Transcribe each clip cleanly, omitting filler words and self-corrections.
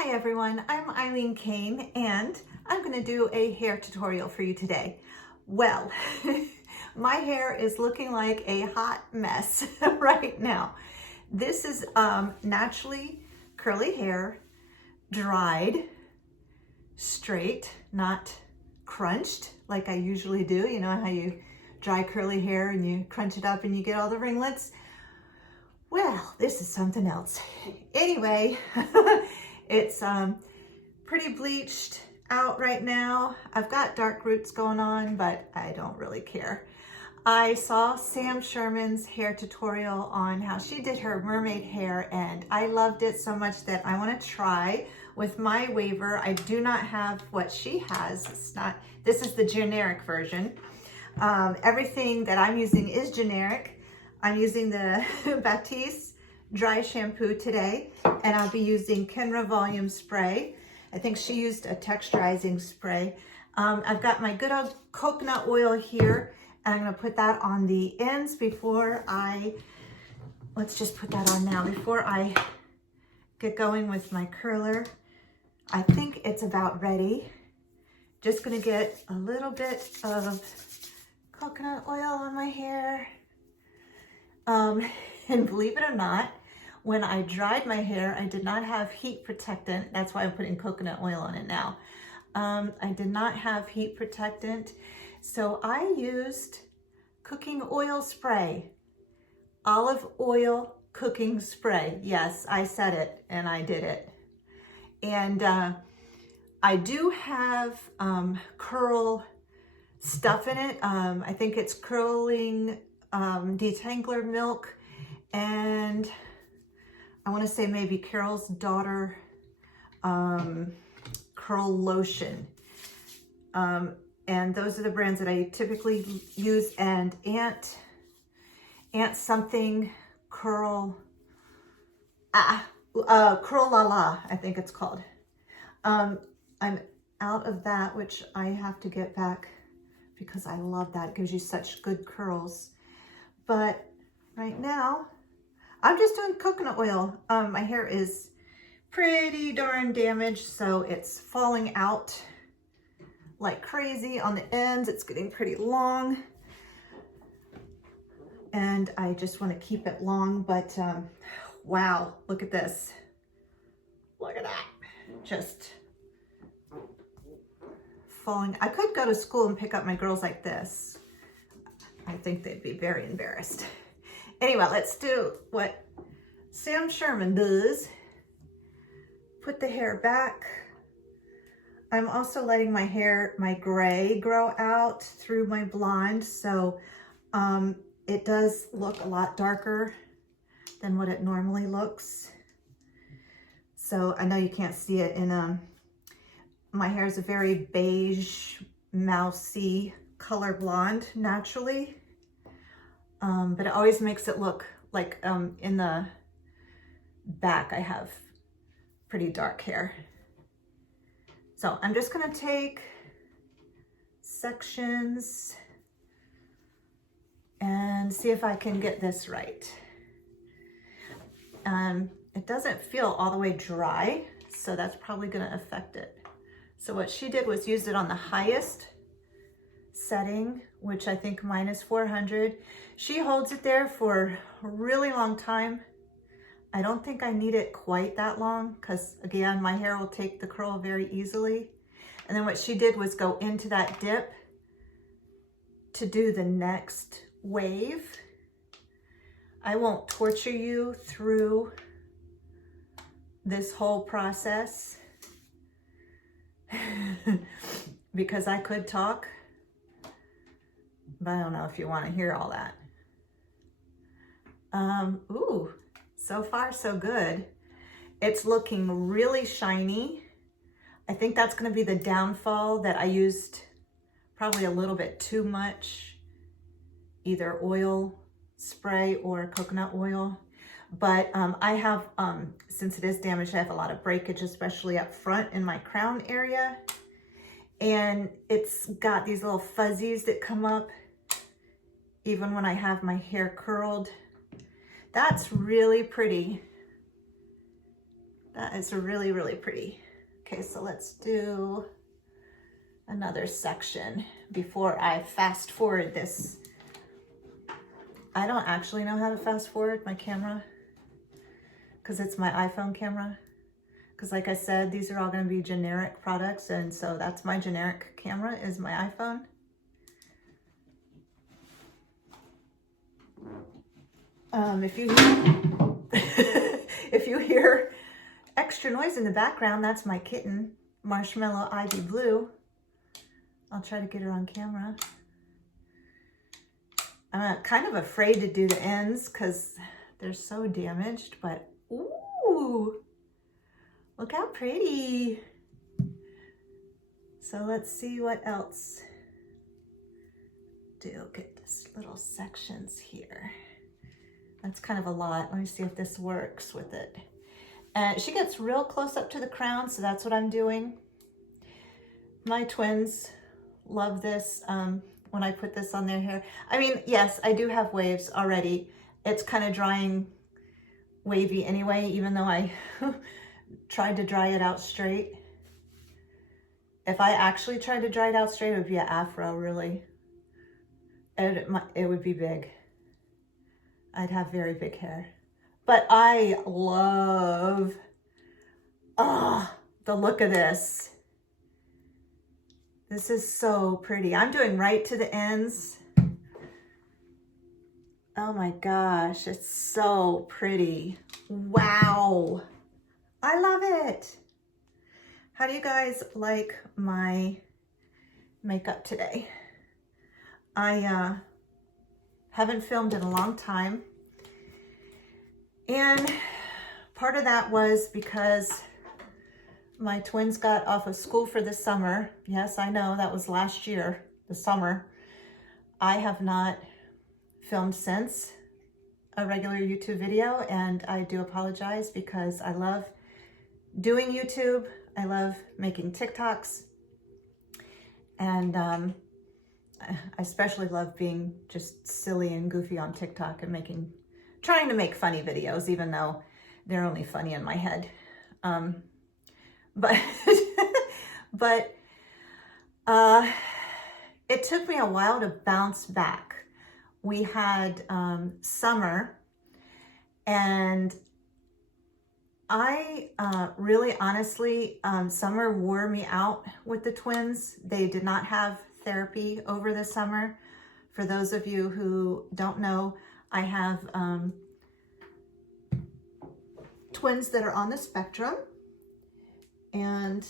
Hi everyone, I'm Eileen Kane and I'm going to do a hair tutorial for you today. Well, my hair is looking like a hot mess right now. This is naturally curly hair, dried, straight, not crunched like I usually do. You know how you dry curly hair and you crunch it up and you get all the ringlets? Well, this is something else. Anyway, it's pretty bleached out right now. I've got dark roots going on, but I don't really care. I saw Sam Shuerman's hair tutorial on how she did her mermaid hair, and I loved it so much that I want to try with my waver. I do not have what she has. This is the generic version. Everything that I'm using is generic. I'm using the Batiste dry shampoo today, and I'll be using Kenra volume spray. I think she used a texturizing spray. I've got my good old coconut oil here, and I'm going to put that on the ends let's just put that on now before I get going with my curler. I think it's about ready. Just going to get a little bit of coconut oil on my hair. And believe it or not, when I dried my hair, I did not have heat protectant. That's why I'm putting coconut oil on it now. I did not have heat protectant, so I used cooking oil spray, olive oil cooking spray. Yes, I said it and I did it. And I do have curl stuff in it. I think it's curling detangler milk, and I want to say maybe Carol's Daughter curl lotion, and those are the brands that I typically use. And Aunt something curl curl la la, I think it's called. I'm out of that, which I have to get back because I love that. It gives you such good curls. But right now, I'm just doing coconut oil. My hair is pretty darn damaged, so it's falling out like crazy on the ends. It's getting pretty long, and I just want to keep it long. But wow, look at this. Look at that. Just falling. I could go to school and pick up my girls like this. I think they'd be very embarrassed. Anyway, let's do what Sam Shuerman does. Put the hair back. I'm also letting my hair, my gray, grow out through my blonde, so it does look a lot darker than what it normally looks. So I know you can't see it in my hair is a very beige, mousy color blonde naturally, but it always makes it look like in the back I have pretty dark hair. So I'm just going to take sections and see if I can get this right. It doesn't feel all the way dry, so that's probably going to affect it. So what she did was use it on the highest setting, which I think mine is 400. She holds it there for a really long time. I don't think I need it quite that long because, again, my hair will take the curl very easily. And then what she did was go into that dip to do the next wave. I won't torture you through this whole process because I could talk, but I don't know if you want to hear all that. Ooh, so far so good. It's looking really shiny. I think that's going to be the downfall, that I used probably a little bit too much, either oil spray or coconut oil. But I have, since it is damaged, I have a lot of breakage, especially up front in my crown area. And it's got these little fuzzies that come up even when I have my hair curled. That's really pretty. That is really, really pretty. Okay, so let's do another section before I fast forward this. I don't actually know how to fast forward my camera because it's my iPhone camera. Because like I said, these are all going to be generic products, and so that's my generic camera, is my iPhone. If you if you hear extra noise in the background, that's my kitten, Marshmallow Ivy Blue. I'll try to get her on camera. I'm kind of afraid to do the ends because they're so damaged, but ooh, look how pretty. So let's see what else. Get this little sections here. That's kind of a lot. Let me see if this works with it. And she gets real close up to the crown, so that's what I'm doing. My twins love this when I put this on their hair. I mean, yes, I do have waves already. It's kind of drying wavy anyway, even though I tried to dry it out straight. If I actually tried to dry it out straight, it would be an afro, really. It would be big. I'd have very big hair. But I love the look of this. This is so pretty. I'm doing right to the ends. Oh my gosh, it's so pretty. Wow. I love it. How do you guys like my makeup today? I haven't filmed in a long time. And part of that was because my twins got off of school for the summer. Yes, I know that was last year, the summer. I have not filmed since a regular YouTube video, and I do apologize because I love doing YouTube. I love making TikToks, and I especially love being just silly and goofy on TikTok and trying to make funny videos, even though they're only funny in my head. But it took me a while to bounce back. We had summer, and I really honestly, summer wore me out with the twins. They did not have therapy over the summer. For those of you who don't know, I have twins that are on the spectrum, and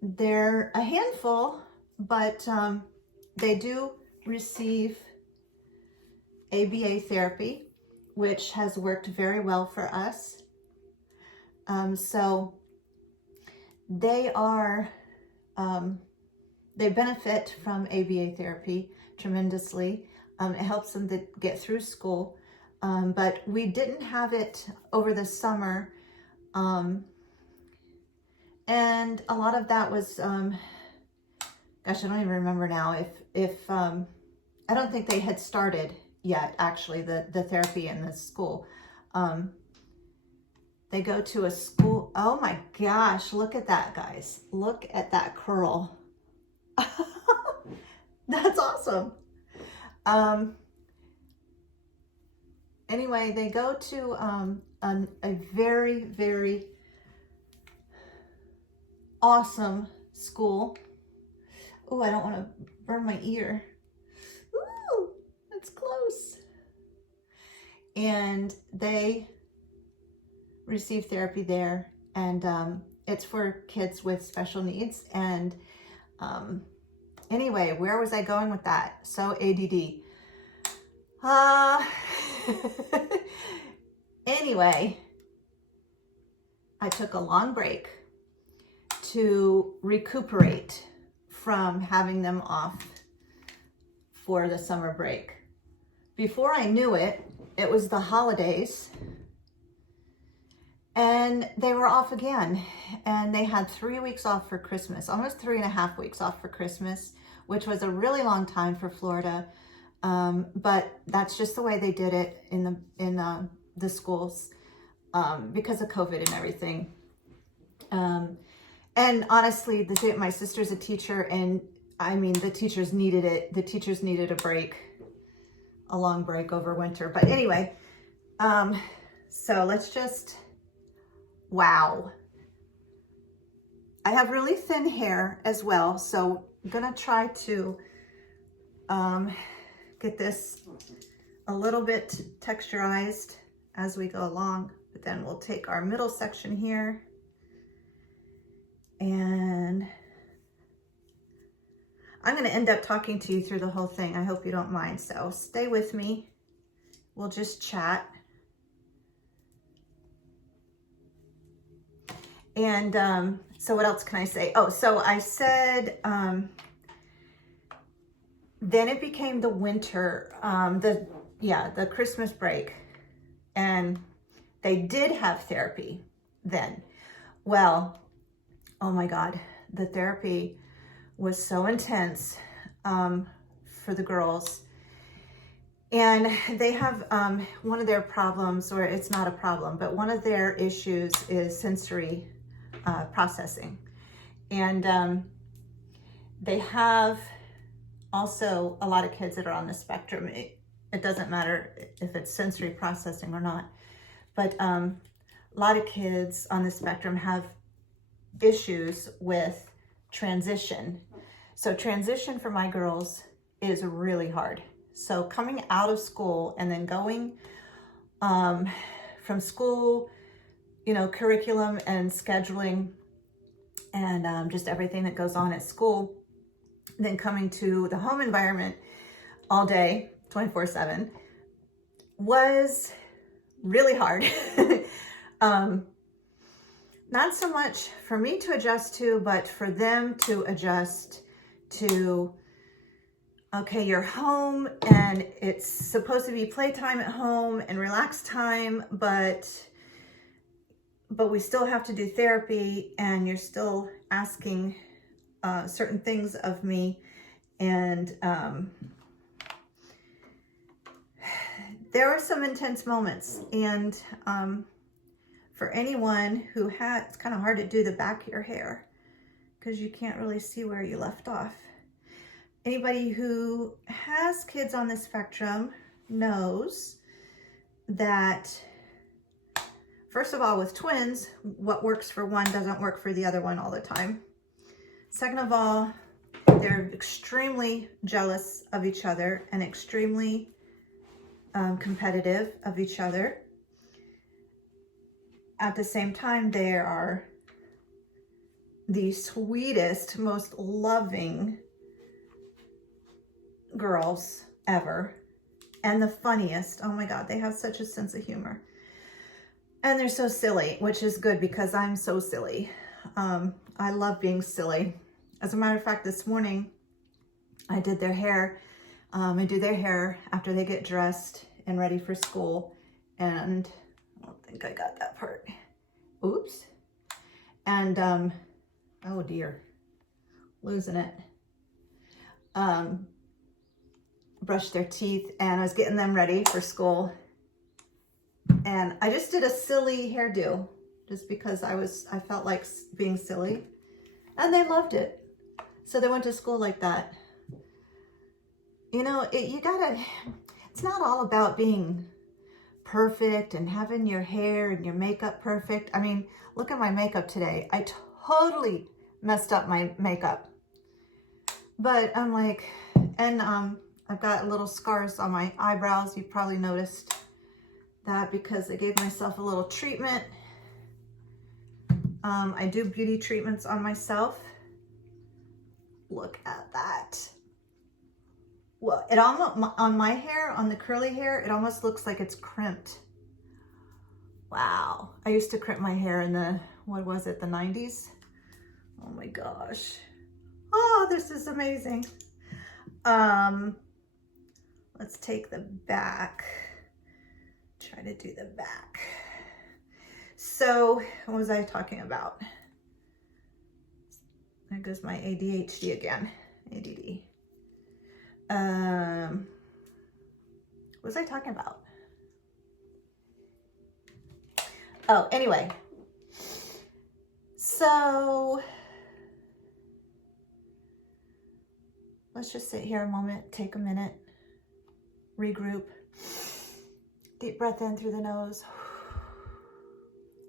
they're a handful, but they do receive ABA therapy, which has worked very well for us. So they benefit from ABA therapy tremendously. It helps them to get through school. But we didn't have it over the summer. And a lot of that was, gosh, I don't even remember now if I don't think they had started yet, actually, the therapy in the school. They go to a school. Oh my gosh, look at that, guys. Look at that curl. That's awesome. Anyway, they go to a very, very awesome school. Oh, I don't want to burn my ear. Ooh, that's close. And they receive therapy there, and it's for kids with special needs. And anyway, where was I going with that? So ADD. Anyway, I took a long break to recuperate from having them off for the summer break. Before I knew it, it was the holidays, and they were off again. And they had 3 weeks off for Christmas, almost 3.5 weeks off for Christmas, which was a really long time for Florida. But that's just the way they did it in the schools. because of COVID and everything. And honestly, my sister's a teacher, and I mean, the teachers needed it. The teachers needed a break, a long break over winter. But anyway, so let's just, wow. I have really thin hair as well, so I'm gonna try to get this a little bit texturized as we go along. But then we'll take our middle section here, and I'm going to end up talking to you through the whole thing. I hope you don't mind. So stay with me. We'll just chat. And so what else can I say? Oh, so I said, then it became the winter, the Christmas break, and they did have therapy then. Well, oh my God, the therapy was so intense for the girls. And they have one of their problems, or it's not a problem, but one of their issues is sensory processing. And they have also a lot of kids that are on the spectrum. It doesn't matter if it's sensory processing or not, but a lot of kids on the spectrum have issues with transition. So transition for my girls is really hard. So coming out of school and then going from school, you know, curriculum and scheduling and just everything that goes on at school, then coming to the home environment all day, 24/7, was really hard. Not so much for me to adjust to, but for them to adjust to, okay, you're home and it's supposed to be playtime at home and relaxed time, but we still have to do therapy, and you're still asking certain things of me. And there were some intense moments. And for anyone who it's kind of hard to do the back of your hair because you can't really see where you left off. Anybody who has kids on the spectrum knows that, first of all, with twins, what works for one doesn't work for the other one all the time. Second of all, they're extremely jealous of each other and extremely competitive of each other. At the same time, they are the sweetest, most loving girls ever, and the funniest. Oh my God, they have such a sense of humor. And they're so silly, which is good because I'm so silly. I love being silly. As a matter of fact, this morning I did their hair. I do their hair after they get dressed and ready for school. And I don't think I got that part. Oops. And oh dear, losing it. Brushed their teeth, and I was getting them ready for school. And I just did a silly hairdo just because I felt like being silly, and they loved it. So they went to school like that. You know, it's not all about being perfect and having your hair and your makeup perfect. I mean, look at my makeup today. I totally messed up my makeup. But I'm like, and I've got little scars on my eyebrows. You probably noticed that because I gave myself a little treatment. I do beauty treatments on myself. Look at that. Well, it almost, on my hair, on the curly hair, it almost looks like it's crimped. Wow. I used to crimp my hair in the, what was it, the 90s? Oh my gosh. Oh, this is amazing. Let's take the back. Try to do the back. So, what was I talking about? There goes my ADHD again. ADD. What was I talking about? Oh, anyway. So let's just sit here a moment, take a minute, regroup. Deep breath in through the nose,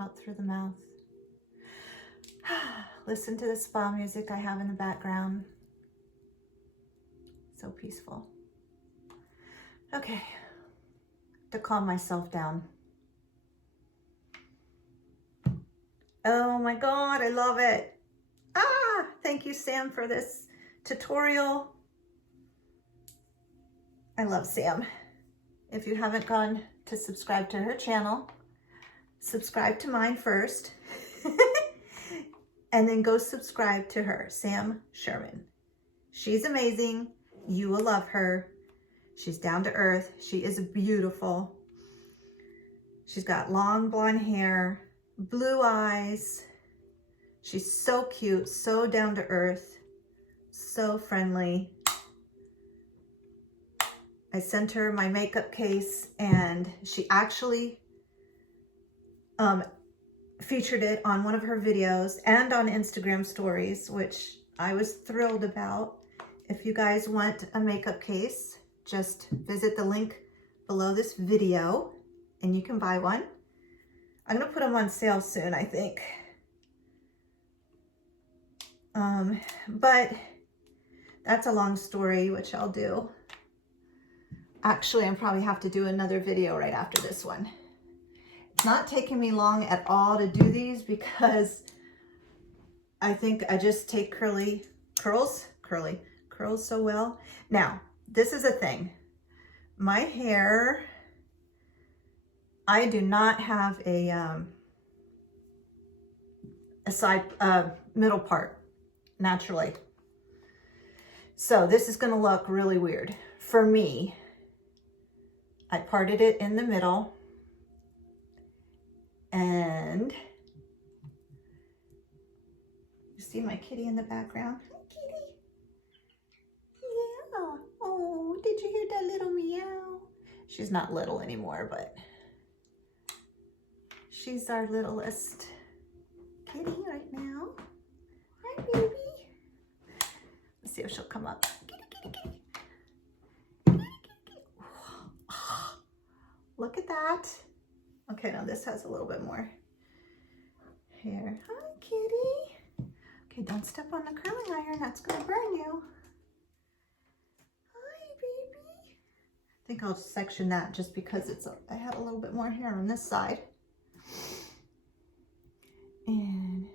out through the mouth. Listen to the spa music I have in the background. So peaceful. Okay, to calm myself down. Oh my God, I love it. Thank you, Sam, for this tutorial. I love Sam. If you haven't gone to subscribe to her channel, subscribe to mine first, and then go subscribe to her, Sam Shuerman. She's amazing. You will love her. She's down to earth. She is beautiful. She's got long blonde hair, blue eyes. She's so cute, so down to earth, so friendly. I sent her my makeup case and she actually featured it on one of her videos and on Instagram stories, which I was thrilled about. If you guys want a makeup case, just visit the link below this video and you can buy one. I'm gonna put them on sale soon, I think. But that's a long story, which I'll do. Actually, I'll probably have to do another video right after this one. It's not taking me long at all to do these because I think I just take curls so well. Now, this is a thing. My hair, I do not have a side, middle part naturally. So this is gonna look really weird. For me, I parted it in the middle and you see my kitty in the background. Hi, kitty. Yeah. Oh, did you hear that little meow? She's not little anymore, but she's our littlest kitty right now. Hi, baby. Let's see if she'll come up. Kitty, kitty, kitty. Look at that. Okay, now this has a little bit more hair. Hi, kitty. Okay, don't step on the curling iron. That's gonna burn you. Hi, baby. I think I'll section that just because I have a little bit more hair on this side. And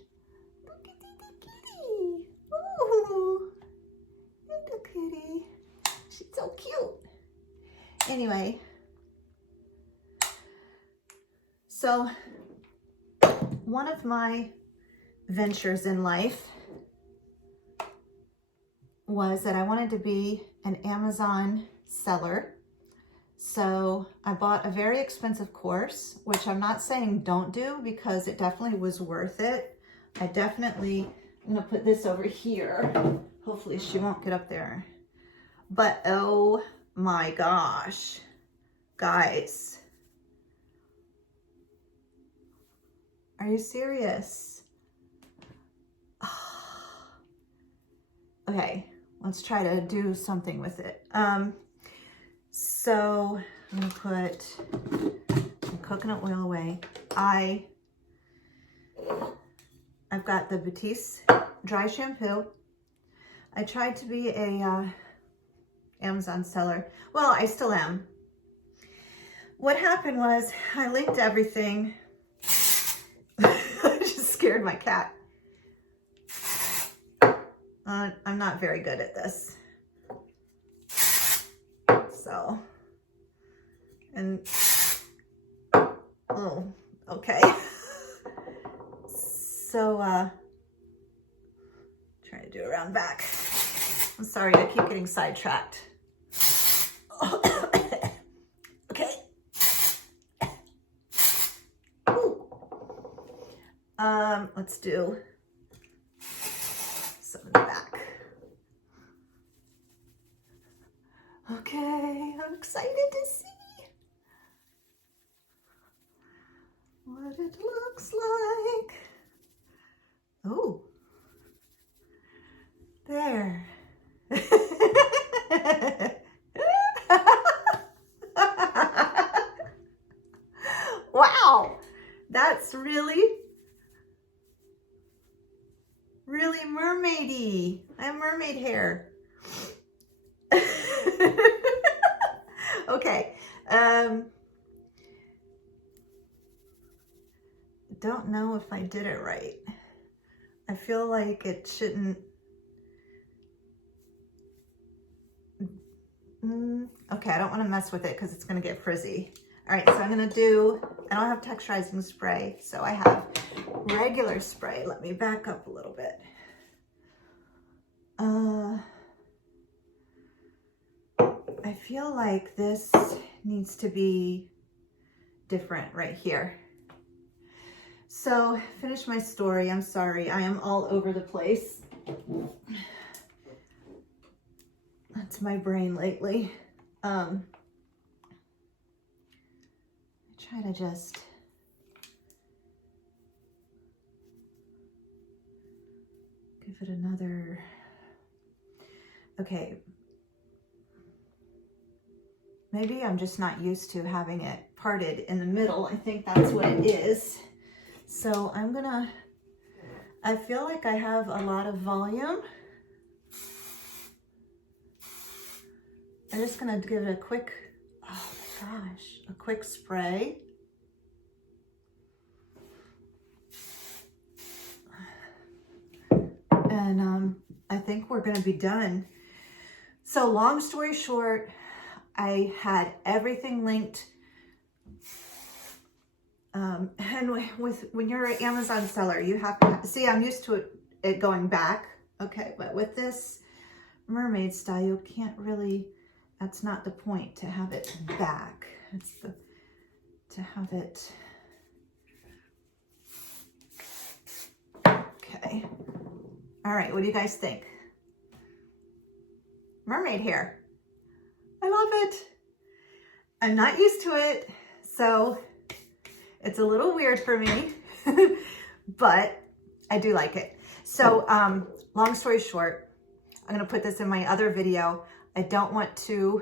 look at the kitty. Ooh, little kitty. She's so cute. Anyway. So one of my ventures in life was that I wanted to be an Amazon seller. So I bought a very expensive course, which I'm not saying don't do because it definitely was worth it. I'm gonna put this over here. Hopefully she won't get up there. But oh my gosh, guys. Are you serious? Okay, let's try to do something with it. So I'm gonna put some coconut oil away. I've got the Batiste dry shampoo. I tried to be a Amazon seller. Well, I still am. What happened was I linked everything. I just scared my cat. I'm not very good at this. So, and, oh, okay. So, trying to do it around back. I'm sorry, I keep getting sidetracked. Okay. Let's do some in the back. Okay, I'm excited to see. what it looks like. Oh, there. Wow, that's really mermaidy. I have mermaid hair. Okay. Don't know if I did it right. I feel like it shouldn't. Okay, I don't want to mess with it because it's going to get frizzy. All right, so I'm going to do, I don't have texturizing spray, so I have regular spray. Let me back up a little bit. I feel like this needs to be different right here. So, finish my story. I'm sorry, I am all over the place. That's my brain lately. I try to just give it another, okay. Maybe I'm just not used to having it parted in the middle. I think that's what it is. So I'm gonna, I feel like I have a lot of volume. I'm just gonna give it a quick, oh my gosh, a quick spray. And I think we're gonna be done. So long story short, I had everything linked. And when you're an Amazon seller, you have to, see, I'm used to it going back. Okay, but with this mermaid style, you can't really, that's not the point to have it back. It's to have it, okay. All right, what do you guys think? Mermaid hair. I love it. I'm not used to it, so it's a little weird for me, but I do like it. So long story short, I'm gonna put this in my other video. I don't want to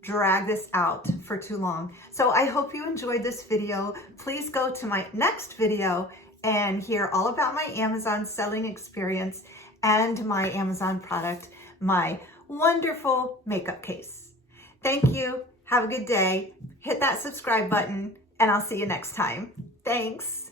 drag this out for too long. So I hope you enjoyed this video. Please go to my next video and hear all about my Amazon selling experience and my Amazon product, my wonderful makeup case. Thank you. Have a good day. Hit that subscribe button and I'll see you next time. Thanks.